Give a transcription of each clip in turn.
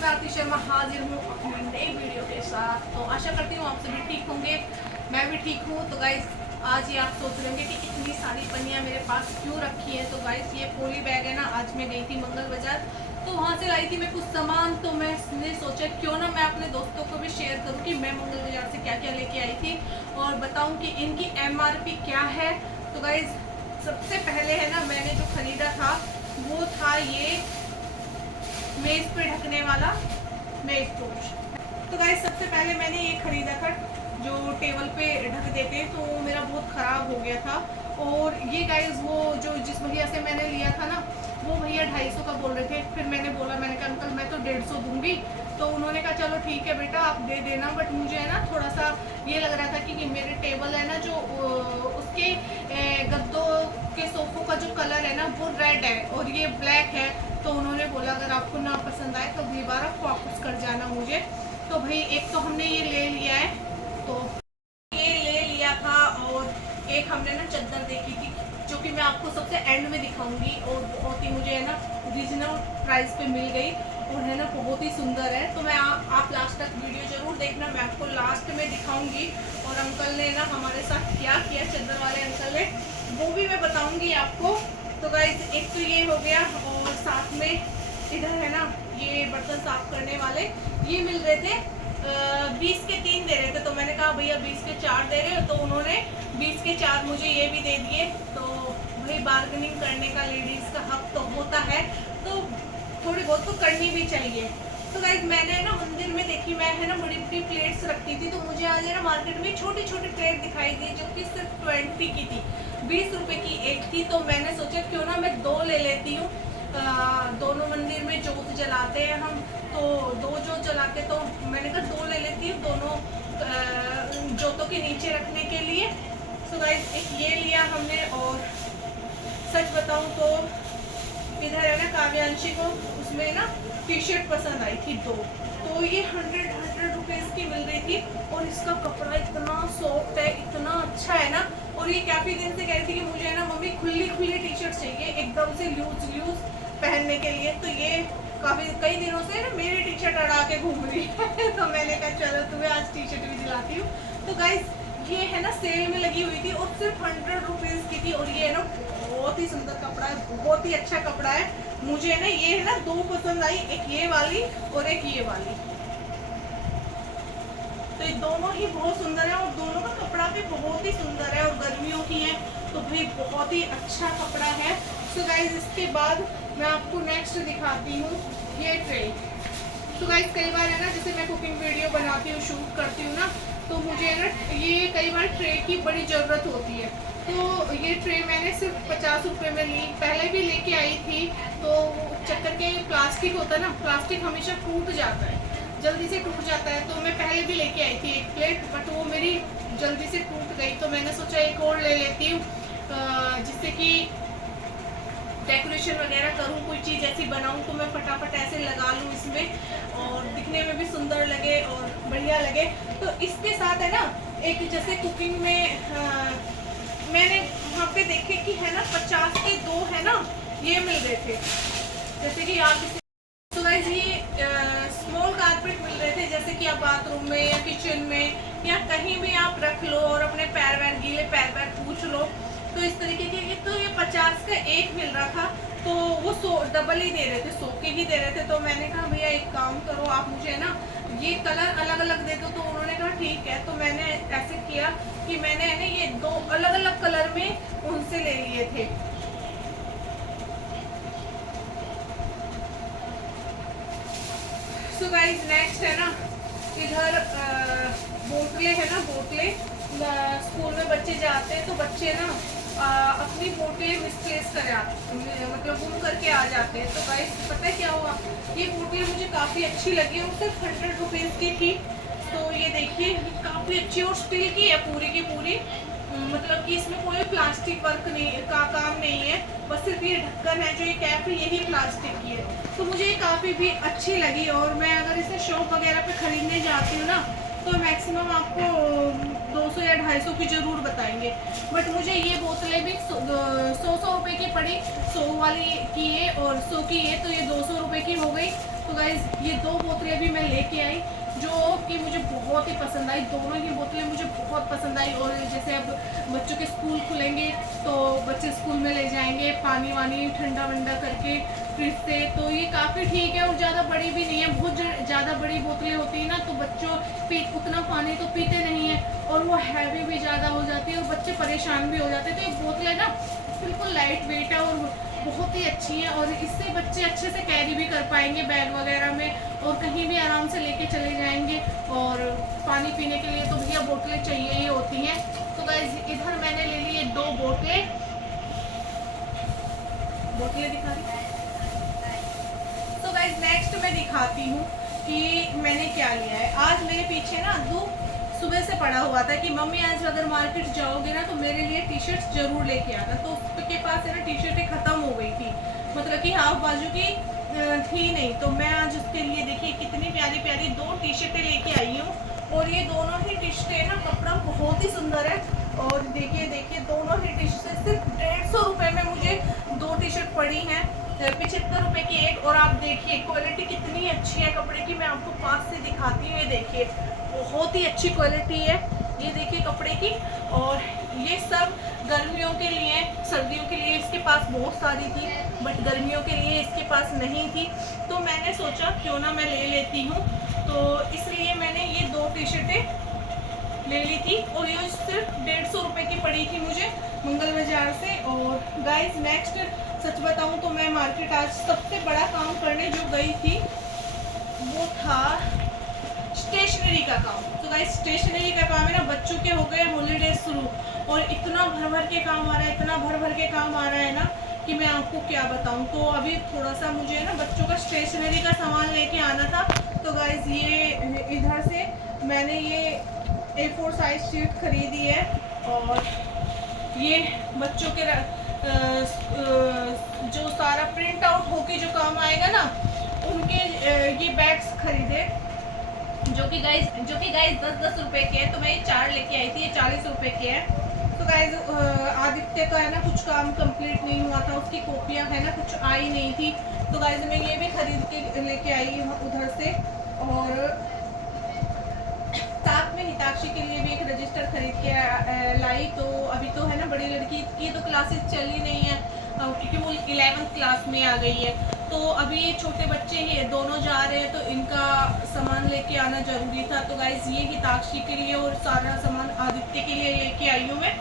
मैं आरती शर्मा हाजिर हूँ अपनी नई वीडियो के साथ। तो आशा करती हूँ आप सभी ठीक होंगे, मैं भी ठीक हूँ। तो गाइस आज ये आप सोच रहे होंगे कि इतनी सारी पन्नियाँ मेरे पास क्यों रखी हैं। तो गाइस ये पोली बैग है ना, आज मैं गई थी मंगल बाजार, तो वहाँ से लाई थी मैं कुछ सामान। तो मैंने सोचा क्यों ना मैं अपने दोस्तों को भी शेयर करूँ कि मैं मंगल बाजार से क्या क्या लेके आई थी और बताऊँ कि इनकी MRP क्या है। तो गाइस सबसे पहले है ना, मैंने जो खरीदा था वो था ये मेज पे ढकने वाला मेज पोच। तो गाइस सबसे पहले मैंने ये खरीदा था जो टेबल पे ढक देते हैं, तो मेरा बहुत ख़राब हो गया था। और ये गाइस वो जो जिस भैया से मैंने लिया था ना, वो भैया 250 का बोल रहे थे। फिर मैंने कहा अंकल मैं तो 150 दूंगी। तो उन्होंने कहा चलो ठीक है बेटा आप दे देना। बट मुझे है ना थोड़ा सा ये लग रहा था कि मेरे टेबल है ना जो उसके गद्दों के सोफ़ों का जो कलर है ना वो रेड है और ये ब्लैक है। तो उन्होंने बोला अगर आपको ना पसंद आए तो दोबारा वापस कर जाना मुझे। तो भाई एक तो हमने ये ले लिया है, तो ये ले लिया था। और एक हमने ना चादर देखी थी जो कि मैं आपको सबसे एंड में दिखाऊंगी, और बहुत ही मुझे है ना रीजनेबल प्राइस पे मिल गई और है ना बहुत ही सुंदर है। तो मैं आप लास्ट तक वीडियो जरूर देखना, मैं आपको लास्ट में दिखाऊंगी। और अंकल ने ना हमारे साथ क्या किया, चादर वाले अंकल ने, वो भी मैं बताऊंगी आपको। तो गाइस एक तो ये हो गया, और साथ में इधर है ना ये बर्तन साफ करने वाले ये मिल रहे थे 20 के 3 दे रहे थे। तो मैंने कहा भैया 20 के 4 दे रहे हो, तो उन्होंने 20 के 4 मुझे ये भी दे दिए। तो भाई बार्गेनिंग करने का लेडीज़ का हक तो होता है, तो थोड़ी बहुत तो करनी भी चाहिए। तो गाइस मैंने ना मंदिर में देखी, मैं है ना बड़ी बड़ी प्लेट्स रखती थी, तो मुझे आज है ना मार्केट में छोटी छोटी प्लेट दिखाई दी जो कि सिर्फ 20 की थी, 20 रुपए की एक थी। तो मैंने सोचा क्यों ना मैं 2 ले लेती हूँ। दोनों मंदिर में जोत जलाते हैं हम, तो 2 जोत जलाते, तो मैंने कहा 2 ले लेती हूँ दोनों जोतों के नीचे रखने के लिए। तो गाइस एक ये लिया हमने। और सच बताऊँ तो इधर है ना काव्यांशी को उसमें ना टी-शर्ट पसंद आई थी 2, तो ये 100 रुपीज़ की मिल रही थी। और इसका कपड़ा इतना सॉफ्ट है, इतना अच्छा है ना। और ये काफ़ी दिन से कह रही थी कि मुझे ना मम्मी खुली खुली टी-शर्ट चाहिए एकदम से लूज पहनने के लिए। तो ये कई दिनों से ना मेरी टी-शर्ट अड़ा के घूम रही है तो मैंने कहा चलो तुम्हें आज टी-शर्ट भी दिलाती हूँ। तो गाइस ये है ना सेल में लगी हुई थी और सिर्फ 100 रुपीज़ की थी। और ये है ना बहुत ही सुंदर कपड़ा है, बहुत ही अच्छा कपड़ा है। मुझे ना ये है ना 2 पसंद आई, एक ये वाली और एक ये वाली। तो ये दोनों ही बहुत सुंदर है और दोनों का कपड़ा भी बहुत ही सुंदर है और गर्मियों की है, तो भाई बहुत ही अच्छा कपड़ा है। सो गाइस इसके बाद मैं आपको नेक्स्ट दिखाती हूँ ये ट्रे। तो गाइस कई बार है ना जैसे मैं कुकिंग वीडियो बनाती हूँ, शूट करती हूँ ना, तो मुझे ना ये कई बार ट्रे की बड़ी ज़रूरत होती है। तो ये ट्रे मैंने सिर्फ 50 रुपये में ली, पहले भी लेके आई थी। तो चक्कर के प्लास्टिक होता है ना, प्लास्टिक हमेशा टूट जाता है, जल्दी से टूट जाता है। तो मैं पहले भी लेके आई थी एक प्लेट, बट वो मेरी जल्दी से टूट गई। तो मैंने सोचा एक और ले लेती हूँ जिससे कि डेकोरेशन वगैरह करूँ, कोई चीज़ ऐसी बनाऊँ तो मैं फटाफट ऐसे लगा लूँ इसमें और दिखने में भी सुंदर लगे और बढ़िया लगे। तो इसके साथ है ना एक जैसे कुकिंग में मैंने वहाँ पे देखे कि है ना 50 के 2 है ना ये मिल रहे थे, जैसे कि आप इसे तो गाइस ये स्मॉल कारपेट मिल रहे थे, जैसे कि आप बाथरूम में या किचन में या कहीं भी आप रख लो और अपने पैर वैर गीले पैर वैर पूछ लो। तो इस तरीके के तो ये 50 का एक मिल रहा था, तो वो 100 डबल ही दे रहे थे, 100 के ही दे रहे थे। तो मैंने कहा भैया एक काम करो आप मुझे ना ये कलर अलग अलग दे दो। तो उन्होंने कहा ठीक है। तो मैंने ऐसे किया कि मैंने है ना ये 2 अलग अलग कलर में उनसे ले लिए थे। सो गाइस नेक्स्ट है ना इधर बोतलें है ना, बोतलें स्कूल में बच्चे जाते हैं तो बच्चे ना अपनी बोतलें मिसप्लेस मतलब गुम करके आ जाते हैं। तो गाइस पता है क्या हुआ, ये बोतलें मुझे काफ़ी अच्छी लगी और सिर्फ 100 रुपीज़ की थी। तो ये देखिए काफ़ी अच्छी और स्टील की है पूरी की पूरी, मतलब कि इसमें कोई प्लास्टिक वर्क नहीं का काम नहीं है, बस सिर्फ ये ढक्कन है जो ये कैप है यही प्लास्टिक की है। तो मुझे ये काफ़ी भी अच्छी लगी। और मैं अगर इसे शॉप वगैरह पे ख़रीदने जाती हूँ ना तो मैक्सिमम आपको 200 या 250 की ज़रूर बताएंगे, बट मुझे ये बोतलें भी 100 रुपये की पड़ी, 100 वाली की ये और 100 की ये, तो ये 200 रुपये की हो गई। तो गाइज ये 2 बोतल बोतलें लेके आई जो कि मुझे बहुत ही पसंद आई। दोनों ही बोतलें मुझे बहुत पसंद आई। और जैसे अब बच्चों के स्कूल खुलेंगे तो बच्चे स्कूल में ले जाएंगे पानी वानी ठंडा वंडा करके फ्रिज से, तो ये काफ़ी ठीक है। और ज़्यादा बड़ी भी नहीं है, बहुत ज़्यादा बड़ी बोतलें होती है ना तो बच्चों उतना पानी तो पीते नहीं है और वो हैवी भी ज़्यादा हो जाती है और बच्चे परेशान भी हो जाते हैं। तो ये बोतलें ना बिल्कुल लाइट वेट है और बहुत ही अच्छी है और इससे बच्चे अच्छे से कैरी भी कर पाएंगे बैग वगैरह में और कहीं भी आराम से लेके चले जाएंगे। और पानी पीने के लिए तो भैया बोतलें चाहिए ही होती हैं। तो गाइस इधर मैंने ले ली 2 बोतलें दिखा रही। तो गाइस नेक्स्ट मैं दिखाती हूँ कि मैंने क्या लिया है। आज मेरे पीछे ना अद्दू सुबह से पड़ा हुआ था कि मम्मी आज अगर मार्केट जाओगे ना तो मेरे लिए टी शर्ट्स जरूर लेके आना। तो उसके पास है ना टी शर्टें ख़त्म हो गई थी, मतलब कि हाफ बाजू की थी नहीं। तो मैं आज उसके लिए देखिए कितनी प्यारी प्यारी 2 टी शर्टें लेके आई हूँ। और ये दोनों ही टी शर्टें ना कपड़ा बहुत ही सुंदर है। और देखिए दोनों ही टी शर्टें सिर्फ 150 रुपये में मुझे 2 टी शर्ट पड़ी हैं, 75 रुपये की एक। और आप देखिए क्वालिटी कितनी अच्छी है कपड़े की, मैं आपको पास से दिखाती हूँ। ये देखिए बहुत ही अच्छी क्वालिटी है, ये देखिए कपड़े की। और ये सब गर्मियों के लिए, सर्दियों के लिए इसके पास बहुत सारी थी बट गर्मियों के लिए इसके पास नहीं थी। तो मैंने सोचा क्यों ना मैं ले लेती हूँ, तो इसलिए मैंने ये 2 टी शर्टें ले ली थी। और ये सिर्फ 150 रुपये की पड़ी थी मुझे मंगल बाजार से। और गाइस नेक्स्ट सच बताऊँ तो मैं मार्केट आज सबसे बड़ा काम करने जो गई थी वो था स्टेशनरी का काम। तो गाइस स्टेशनरी का काम है ना, बच्चों के हो गए हॉलीडे शुरू और इतना भर के काम आ रहा है, इतना भर के काम आ रहा है ना कि मैं आपको क्या बताऊं। तो अभी थोड़ा सा मुझे ना बच्चों का स्टेशनरी का सामान लेके आना था। तो गाइस ये इधर से मैंने ये A4 साइज शीट खरीदी है और ये बच्चों के जो सारा प्रिंट आउट होके जो काम आएगा ना उनके ये बैग्स खरीदे जो कि गाइस 10-10 रुपए के हैं। तो मैं ये 4 लेके आई थी, ये 40 रुपए के हैं। तो गाइस आदित्य का है ना कुछ काम कंप्लीट नहीं हुआ था, उसकी कॉपियाँ है ना कुछ आई नहीं थी। तो गाइस मैं ये भी खरीद के लेके आई हूँ उधर से। और साथ में हिताक्षी के लिए भी एक रजिस्टर खरीद के लाई। तो अभी तो है ना बड़ी लड़की की तो क्लासेस चल ही नहीं है क्योंकि वो 11th क्लास में आ गई है। तो अभी ये छोटे बच्चे ही दोनों जा रहे हैं तो इनका सामान लेके आना ज़रूरी था। तो गाइस ये हिताक्षी के लिए और सारा सामान आदित्य के लिए लेके आई हूँ मैं।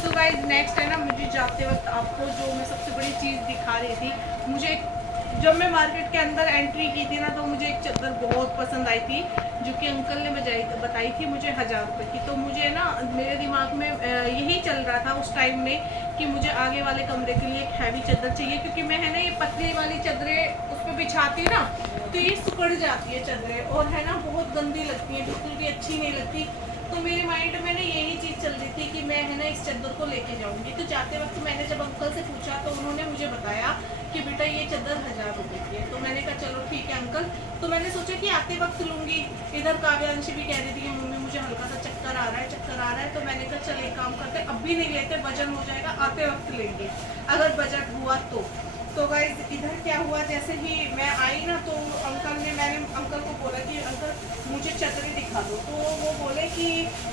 सो गाइस नेक्स्ट है ना मुझे जाते वक्त आपको जो मैं सबसे बड़ी चीज़ दिखा रही थी, मुझे जब मैं मार्केट के अंदर एंट्री की थी ना तो मुझे एक चादर बहुत पसंद आई थी जो कि अंकल ने बताई थी मुझे 1000 रुपये की। तो मुझे ना मेरे दिमाग में यही चल रहा था उस टाइम में कि मुझे आगे वाले कमरे के लिए एक हैवी चादर चाहिए क्योंकि मैं है ना ये पतली वाली चादरें उस पर बिछाती ना तो ये सुकड़ जाती है चादरें और है ना बहुत गंदी लगती है, बिल्कुल भी अच्छी नहीं लगती। तो मेरे माइंड में ना यही चीज़ चल रही थी कि मैं है ना इस चादर को लेके जाऊंगी। तो जाते वक्त मैंने जब अंकल से पूछा तो उन्होंने मुझे बताया कि बेटा ये चादर 1000 रुपये की है। तो मैंने कहा चलो ठीक है अंकल। तो मैंने सोचा कि आते वक्त लूँगी। इधर काव्यांशी भी कह रही थी कि मम्मी मुझे हल्का सा चक्कर आ रहा है। तो मैंने कहा चल एक काम करते अब भी नहीं लेते, वजन हो जाएगा, आते वक्त लेंगे अगर बजट हुआ तो गाइस इधर क्या हुआ, जैसे ही मैं आई ना तो मैंने अंकल को बोला कि अंकल मुझे चादरें दिखा दो। तो वो बोले कि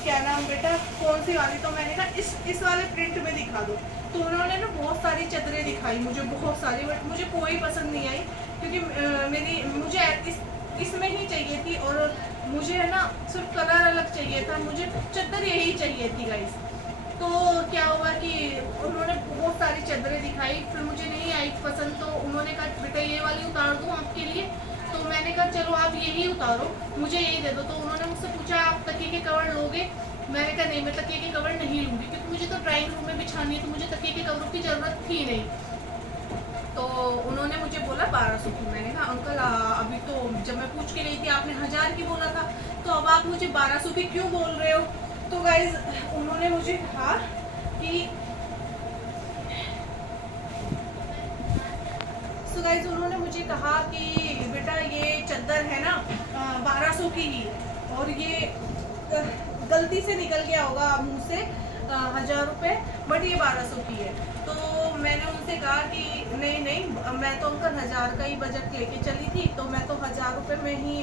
क्या नाम बेटा कौन सी वाली। तो मैंने कहा इस वाले प्रिंट में दिखा दो। तो उन्होंने ना बहुत सारी चादरें दिखाई मुझे, बहुत सारी, बट मुझे कोई पसंद नहीं आई क्योंकि मुझे इसमें ही चाहिए थी और मुझे है ना सिर्फ कलर अलग चाहिए था, मुझे चादर यही चाहिए थी गाइस। तो क्या हुआ कि उन्होंने बहुत सारी चादरें दिखाई, फिर मुझे नहीं आई पसंद। तो उन्होंने कहा बेटा ये वाली उतार दूँ आपके लिए। तो मैंने कहा चलो आप यही उतारो, मुझे यही दे दो। तो उन्होंने मुझसे पूछा आप तकिए के कवर लोगे। मैंने कहा नहीं मैं तकिए के कवर नहीं लूँगी क्योंकि मुझे तो ड्राइंग रूम में बिछानी है तो मुझे तकिए के कवरों की ज़रूरत थी नहीं। तो उन्होंने मुझे बोला 1200 की। मैंने कहा अंकल अभी तो जब मैं पूछ के गई थी आपने 1000 की बोला था, तो अब आप मुझे 1200 की क्यों बोल रहे हो। तो गाइज उन्होंने मुझे कहा कि उन्होंने मुझे कहा कि बेटा ये चादर है ना 1200 की ही है और ये गलती से निकल गया होगा मुंह से 1000 रुपये, बट ये 1200 की है। तो मैंने उनसे कहा कि नहीं मैं तो अंकल 1000 का ही बजट लेके चली थी, तो मैं तो 1000 रुपये में ही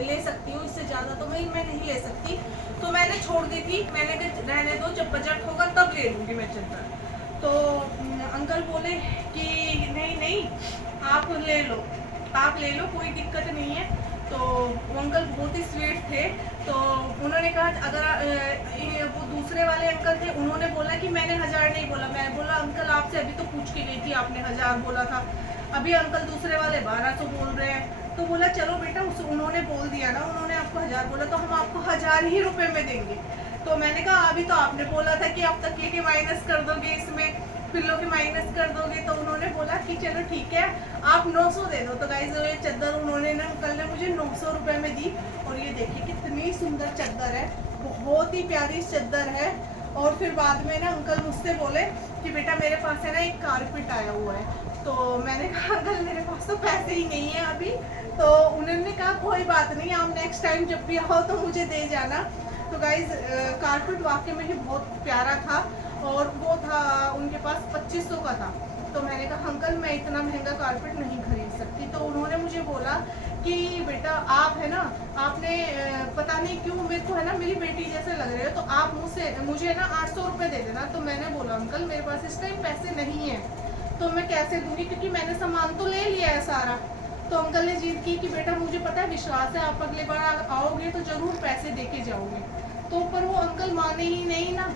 ले सकती हूँ, इससे ज़्यादा तो मैं नहीं ले सकती। तो मैंने छोड़ दी थी, मैंने कहा रहने दो, जब बजट होगा तब ले लूँगी मैं चद्दर। तो अंकल बोले कि नहीं नहीं आप ले लो, आप ले लो, कोई दिक्कत नहीं है। तो वो अंकल बहुत ही स्वीट थे। तो उन्होंने कहा अगर वो दूसरे वाले अंकल थे, उन्होंने बोला कि मैंने 1000 नहीं बोला। मैं बोला अंकल आपसे अभी तो पूछ के गई थी, आपने 1000 बोला था, अभी अंकल दूसरे वाले 1200 बोल रहे हैं। तो बोला चलो बेटा, उन्होंने बोल दिया ना, उन्होंने आपको 1000 बोला तो हम आपको 1000 ही रुपये में देंगे। तो मैंने कहा अभी तो आपने बोला था कि आप तकिए के माइनस कर दोगे, इसमें पिल्लो के माइनस कर दोगे। तो उन्होंने बोला कि चलो ठीक है, आप 900 दे दो। तो गाइस ये चद्दर उन्होंने ना अंकल ने मुझे 900 रुपये में दी। और ये देखिए कितनी सुंदर चद्दर है, बहुत ही प्यारी चद्दर है। और फिर बाद में ना अंकल मुझसे बोले कि बेटा मेरे पास है ना एक कारपेट आया हुआ है। तो मैंने कहा अंकल मेरे पास तो पैसे ही नहीं है अभी। तो उन्होंने कहा कोई बात नहीं, आप नेक्स्ट टाइम जब भी आओ तो मुझे दे जाना। तो गाइस कारपेट वाकई में ही बहुत प्यारा था, और वो था उनके पास 2500 का था। तो मैंने कहा अंकल मैं इतना महंगा कारपेट नहीं खरीद सकती। तो उन्होंने मुझे बोला कि बेटा आप है ना, आपने पता नहीं क्यों मेरे को है ना मेरी बेटी जैसे लग रहे हो, तो आप मुझे ना 800 रुपये दे देना। तो मैंने बोला अंकल मेरे पास इस टाइम पैसे नहीं है, तो मैं कैसे दूंगी, क्योंकि मैंने सामान तो ले लिया है सारा। तो अंकल ने जिद की कि बेटा मुझे पता है, विश्वास है, आप अगले बार आओगे तो ज़रूर पैसे दे के जाओगे। तो पर वो अंकल माने ही नहीं ना।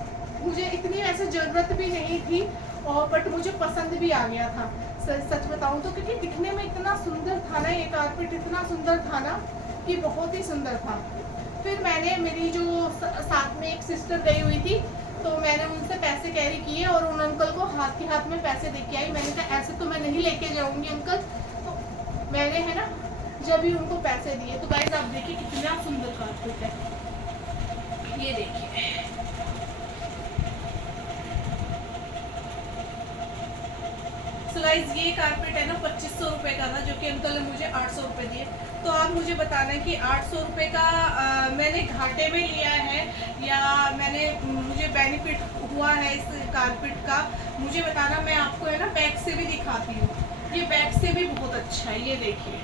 मुझे इतनी वैसे ज़रूरत भी नहीं थी, और बट मुझे पसंद भी आ गया था सच बताऊं तो, क्योंकि दिखने में इतना सुंदर था ना, ये कारपेट इतना सुंदर था ना कि बहुत ही सुंदर था। फिर मैंने, मेरी जो साथ में एक सिस्टर गई हुई थी, तो मैंने उनसे पैसे कैरी किए और उन अंकल को हाथ के हाथ में पैसे दे के आई। मैंने कहा ऐसे तो मैं नहीं लेके जाऊंगी अंकल। तो मैंने है ना जब भी उनको पैसे दिए। तो गाइस आप देखिए कितना सुंदर कारपेट है, ये देखिए। सो गाइस ये कारपेट है ना 2500 रुपये का था, जो कि अंकल ने मुझे 800 रुपये दिए। तो आप मुझे बताना कि 800 रुपये का मैंने घाटे में लिया है या मुझे बेनिफिट हुआ है इस कारपेट का, मुझे बताना। मैं आपको है ना बैक से भी दिखाती हूँ, ये बैक से भी बहुत अच्छा है। ये देखिए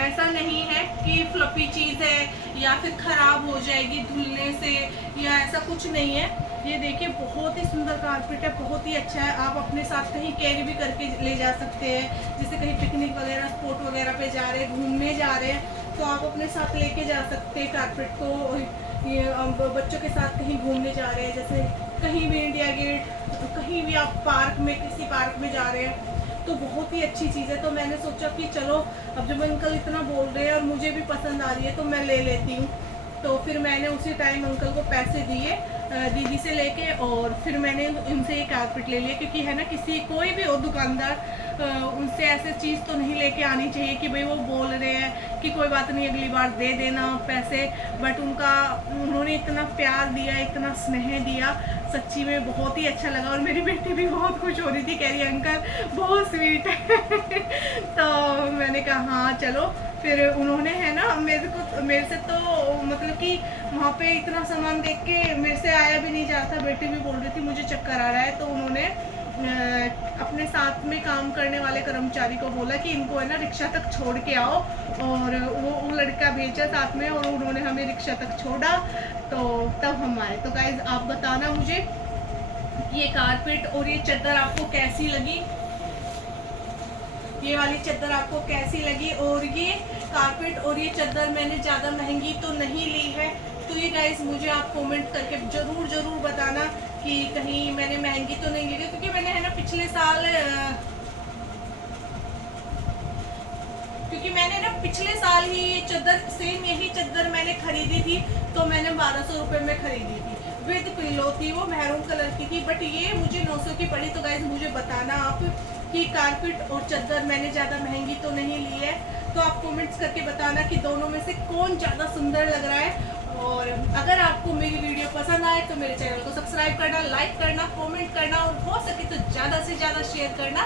ऐसा नहीं है कि फ्लफी चीज़ है या फिर ख़राब हो जाएगी धुलने से, या ऐसा कुछ नहीं है। ये देखिए बहुत ही सुंदर कारपेट है, बहुत ही अच्छा है। आप अपने साथ कहीं कैरी भी करके ले जा सकते हैं, जैसे कहीं पिकनिक वगैरह स्पॉट वगैरह पे जा रहे हैं, घूमने जा रहे हैं, तो आप अपने साथ लेके जा सकते हैं कारपेट को। ये बच्चों के साथ कहीं घूमने जा रहे हैं, जैसे कहीं भी इंडिया गेट, कहीं भी आप पार्क में, किसी पार्क में जा रहे हैं, तो बहुत ही अच्छी चीज़ है। तो मैंने सोचा कि चलो अब जब अंकल इतना बोल रहे हैं और मुझे भी पसंद आ रही है तो मैं ले लेती हूँ। तो फिर मैंने उसी टाइम अंकल को पैसे दिए दीदी से लेके, और फिर मैंने उनसे ये कारपेट ले लिया। क्योंकि है ना कोई भी हो दुकानदार, उनसे ऐसे चीज़ तो नहीं लेके आनी चाहिए कि भाई वो बोल रहे हैं कि कोई बात नहीं अगली बार दे देना पैसे, बट उन्होंने इतना प्यार दिया, इतना स्नेह दिया, सच्ची में बहुत ही अच्छा लगा। और मेरी बेटी भी बहुत खुश हो रही थी, कह रही अंकल बहुत स्वीट है। तो मैंने कहा हाँ चलो। फिर उन्होंने है ना मेरे से तो मतलब कि वहाँ पे इतना सामान देख के मेरे से आया भी नहीं जाता। बेटी भी बोल रही थी मुझे चक्कर आ रहा है, तो उन्होंने अपने साथ में काम करने वाले कर्मचारी को बोला कि इनको है ना रिक्शा तक छोड़ के आओ, और वो लड़का भेजा साथ में, और उन्होंने हमें रिक्शा तक छोड़ा, तो तब हम आए। तो गाइज आप बताना मुझे ये कारपेट और ये चद्दर आपको कैसी लगी, ये वाली चद्दर आपको कैसी लगी। और ये कारपेट और ये चद्दर मैंने ज़्यादा महंगी तो नहीं ली है, तो ये गाइस मुझे आप कमेंट करके ज़रूर बताना कि कहीं मैंने महंगी तो नहीं ली है। क्योंकि मैंने है ना पिछले साल ही ये चद्दर, सेम यही चद्दर मैंने खरीदी थी, तो मैंने 1200 रुपये में खरीदी थी, विद पिल्लो थी, वो मैरून कलर की थी, बट ये मुझे 900 की पड़ी। तो गाइस मुझे बताना आप कि कारपेट और चद्दर मैंने ज़्यादा महंगी तो नहीं ली है। तो आप कमेंट्स करके बताना कि दोनों में से कौन ज़्यादा सुंदर लग रहा है। और अगर आपको मेरी वीडियो पसंद आए तो मेरे चैनल को सब्सक्राइब करना, लाइक करना, कमेंट करना, और हो सके तो ज़्यादा से ज़्यादा शेयर करना।